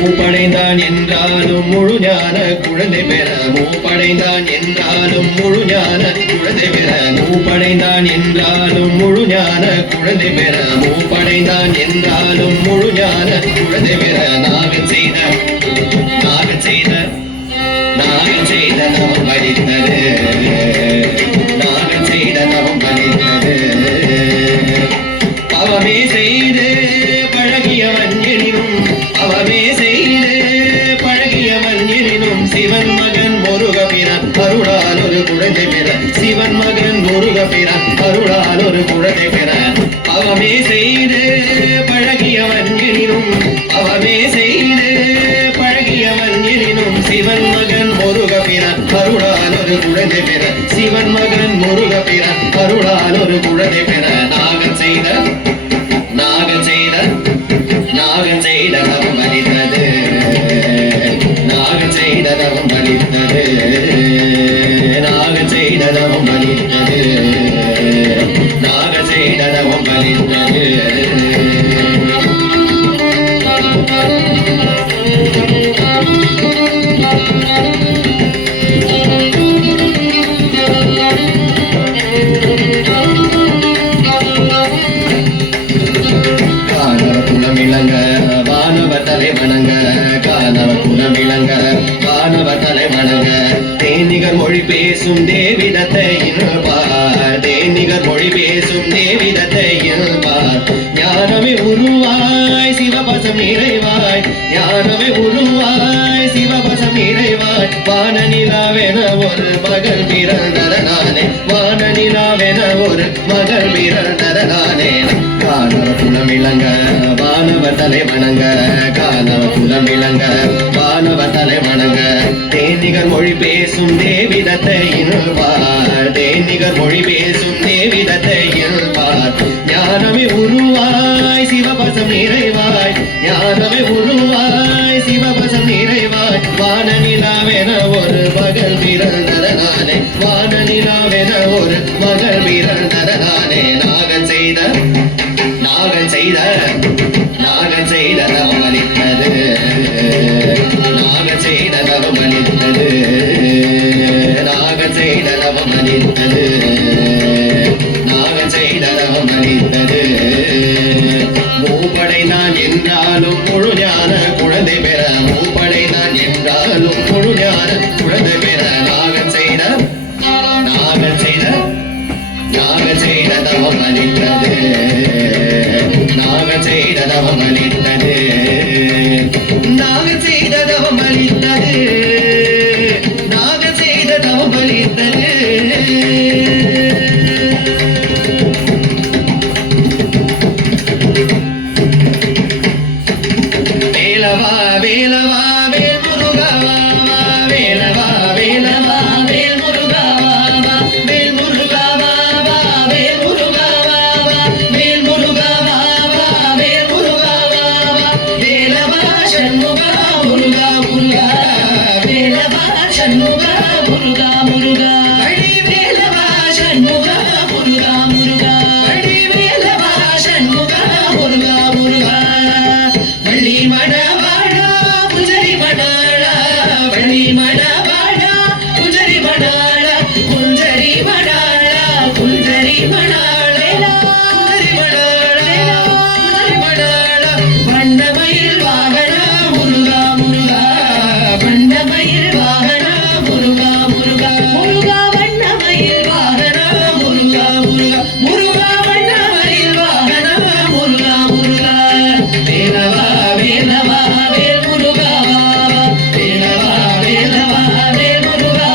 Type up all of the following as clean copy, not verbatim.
மூப்படைந்தான் என்றாலும் முழு ஞான குழந்தை பெற மூப்படைந்தான் என்றாலும் முழு ஞான குழந்தை பெற மூப்படைந்தான் என்றாலும் முழு ஞான குழந்தை பெற மூப்படைந்தான் என்றாலும் முழு ஞான குழந்தை பெற நாகம் செய்த தவம் பலித்தது நாகம் செய்த தவம் பலித்தது அவமே செய்து பழகியவன் எனினும் அவமே செய்து பழகியவன் எனினும் சிவன் மகன் முருகபிரான் அருளால் ஒரு குழந்தை பெற சிவன் மகன் முருகபிரான் அருளால் ஒரு குழந்தை பெற அவமே செய்து பழகியவன் எனினும் அவமே செய்து பழகியவன் எனினும் சிவன் மகன் முருகபிரான் அருளால் ஒரு குழந்தை பெற சிவன் மகன் முருகபிரான் அருளால் ஒரு குழந்தை பெற நாகம் செய்த தவம் பலித்தது நாகம் செய்த தவம் பலித்தது நாகம் செய்த தவம் பலித்தது நாகம் செய்த தவம் பலித்தது தேனிகர் மொழி பேசும் தேவிதத்தை இல்பார் தேனிகர் மொழி பேசும் தேவிதத்தை இல்பார் ஞானமே உருவாய் சிவபசம் நிறைவாய் ஞானமே உருவாய் சிவபசம் நிறைவாய் வானநிலாவென ஒரு மகள் பிறந்ததனாலே வானநிலாவென ஒரு மகள் பிறந்ததனாலே காணவ குலமிளங்க வானவ தலை வணங்க காணவ குலமிளங்க வானவ தலை வணங்க தேனிகர் மொழி பேசும் தேவிதத்தை இல்பார் தேனிகர் மொழி பேசும் தேவிதத்தை இல்பார் ஞானமே உருவாய் சிவபசம் நிறைவாய் ஞானமே உருவாய் சிவபசம் நிறைவாய் வானநிலாவென ஒரு மகள் பிறந்ததனாலே வானநிலாவென ஒரு மகள் பிறந்ததனாலே நாகம் செய்த தவம் பலித்தது நாகம் செய்த தவம் பலித்தது நாகம் செய்த தவம் பலித்தது நாகம் செய்த தவம் பலித்தது மூப்படைந்தான் என்றாலும் முழு ஞான குழந்தை பெற மூப்படைந்தான் என்றாலும் முழு ஞான குழந்தை பெற நாகம் செய்த தவம் பலித்தது நாகம் செய்த தவம் பலித்தது நாகம் செய்த தவம் பலித்தது நாகம் செய்த தவம் பலித்தது வேலவா வேலவா வேல் முருகா வேலவா வேலவா வேல் முருகா வேல் முருகா வேல் முருகா வேல் முருகா வேல் முருகா வேலவா சண்முகா முருகா முருகா வேலவா சண்முகா முருகா முருகா வழி வேலவா சண்முகா முருகா முருகா வழி வேலவா சண்முகா முருகா முருகா வள்ளி மணவாழா புஜரி மணாளா வள்ளி மணவாழா புஜரி மணாளா குஞ்சரி மணாளா குஞ்சரி மணாளா குஞ்சரி மணாளா குஞ்சரி மணாளா வண்ணமயில் வாகனா முருகா முருகா வண்ணமயில் வாகனா முருகா முருகா முருகா வண்ணமயில் வாகனா முருகா முருகா முருகா வண்ணமயில் வாகனா முருகா முருகா வேலவா வேலவா வேல் முருகா வேலவா வேலவா வேல் முருகா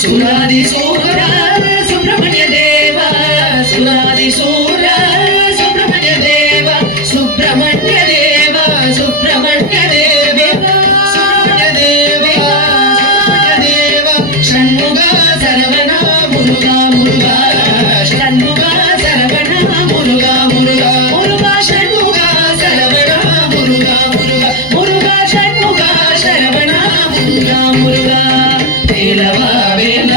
சுராதி சோகரா வேலவா வேலவா